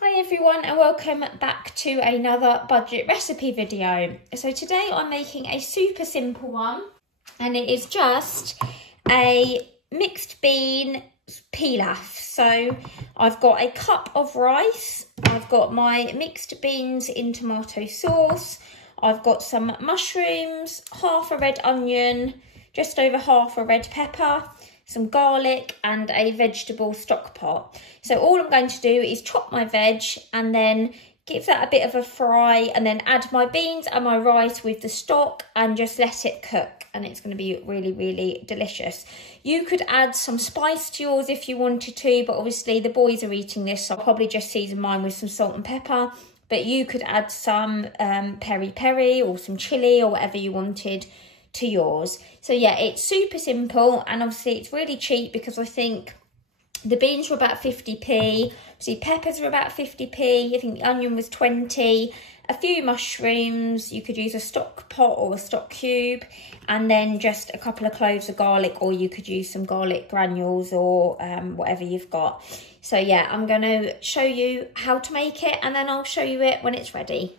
Hi everyone and welcome back to another budget recipe video. So today I'm making a super simple one and it is just a mixed bean pilaf. So I've got a cup of rice, I've got my mixed beans in tomato sauce, I've got some mushrooms, half a red onion, just over half a red pepper, some garlic and a vegetable stock pot. So all I'm going to do is chop my veg and then give that a bit of a fry and then add my beans and my rice with the stock and just let it cook, and it's going to be really, really delicious. You could add some spice to yours if you wanted to, but obviously the boys are eating this, so I'll probably just season mine with some salt and pepper. But you could add some peri-peri or some chilli or whatever you wanted to yours. So yeah, it's super simple and obviously it's really cheap because I think the beans were about 50p, see peppers were about 50p, I think the onion was 20, a few mushrooms, you could use a stock pot or a stock cube, and then just a couple of cloves of garlic, or you could use some garlic granules or whatever you've got. So yeah, I'm going to show you how to make it and then I'll show you it when it's ready.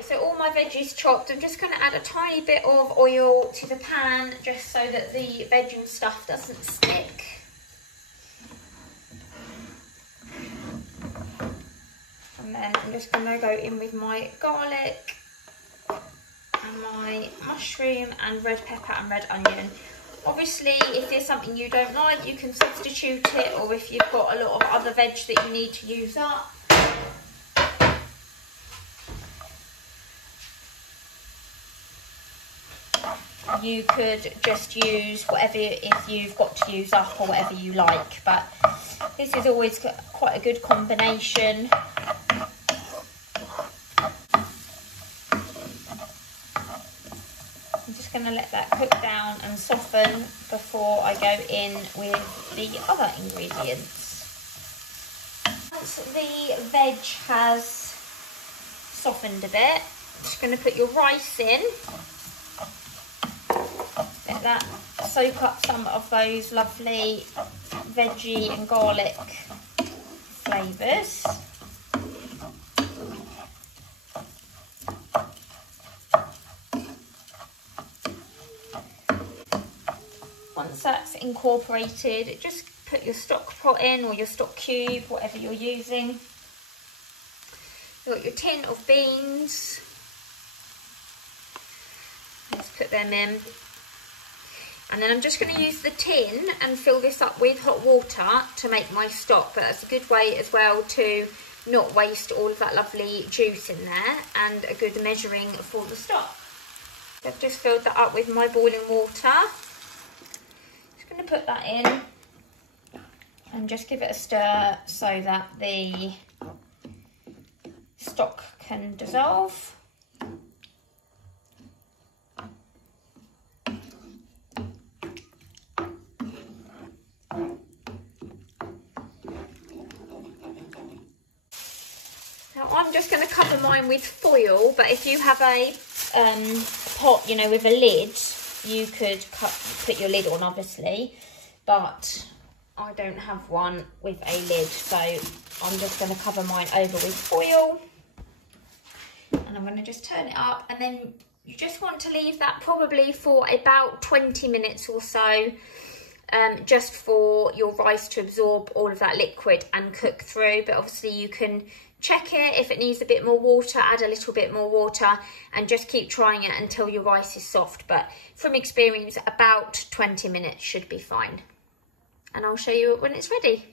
So all my veggies chopped, I'm just going to add a tiny bit of oil to the pan just so that the veg and stuff doesn't stick. And then I'm just going to go in with my garlic and my mushroom and red pepper and red onion. Obviously, if there's something you don't like, you can substitute it, or if you've got a lot of other veg that you need to use up. You could just use whatever, if you've got to use up, or whatever you like, but this is always quite a good combination. I'm just going to let that cook down and soften before I go in with the other ingredients. Once the veg has softened a bit, I'm just going to put your rice in. Let that soak up some of those lovely veggie and garlic flavours. Once that's incorporated, just put your stock pot in or your stock cube, whatever you're using. You've got your tin of beans. Let's put them in. And then I'm just going to use the tin and fill this up with hot water to make my stock. But that's a good way as well to not waste all of that lovely juice in there, and a good measuring for the stock. So I've just filled that up with my boiling water. Just going to put that in and just give it a stir so that the stock can dissolve. Now I'm just going to cover mine with foil, but if you have a pot, you know, with a lid, you could put your lid on, obviously, but I don't have one with a lid, so I'm just going to cover mine over with foil, and I'm going to just turn it up, and then you just want to leave that probably for about 20 minutes or so, just for your rice to absorb all of that liquid and cook through. But obviously you can check it. If it needs a bit more water, add a little bit more water, and just keep trying it until your rice is soft. But from experience, about 20 minutes should be fine. And I'll show you when it's ready.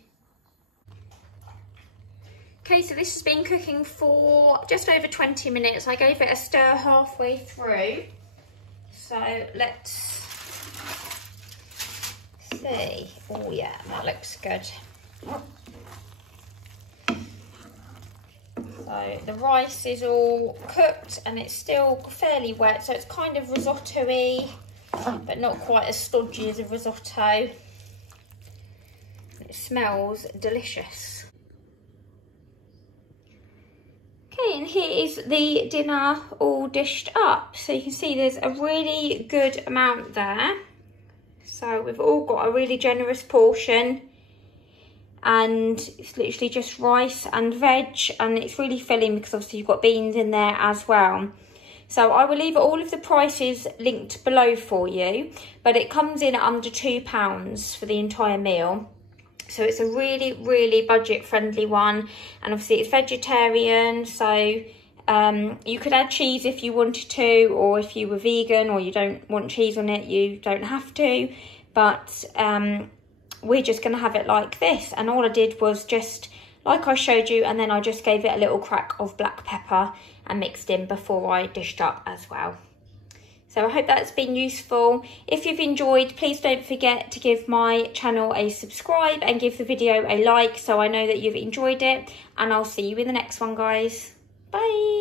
Okay, so this has been cooking for just over 20 minutes. I gave it a stir halfway through. So let's see. Oh yeah, that looks good. So So the rice is all cooked and it's still fairly wet, so it's kind of risotto-y, but not quite as stodgy as a risotto. It smells delicious. Okay, and here is the dinner all dished up. So you can see there's a really good amount there. So we've all got a really generous portion, and it's literally just rice and veg, and it's really filling because obviously you've got beans in there as well. So I will leave all of the prices linked below for you, but it comes in at under £2 for the entire meal. So it's a really, really budget friendly one, and obviously it's vegetarian, so you could add cheese if you wanted to, or if you were vegan or you don't want cheese on it, you don't have to, but we're just going to have it like this. And all I did was just, like I showed you, and then I just gave it a little crack of black pepper and mixed in before I dished up as well. So I hope that's been useful. If you've enjoyed, please don't forget to give my channel a subscribe and give the video a like so I know that you've enjoyed it. And I'll see you in the next one, guys. Bye.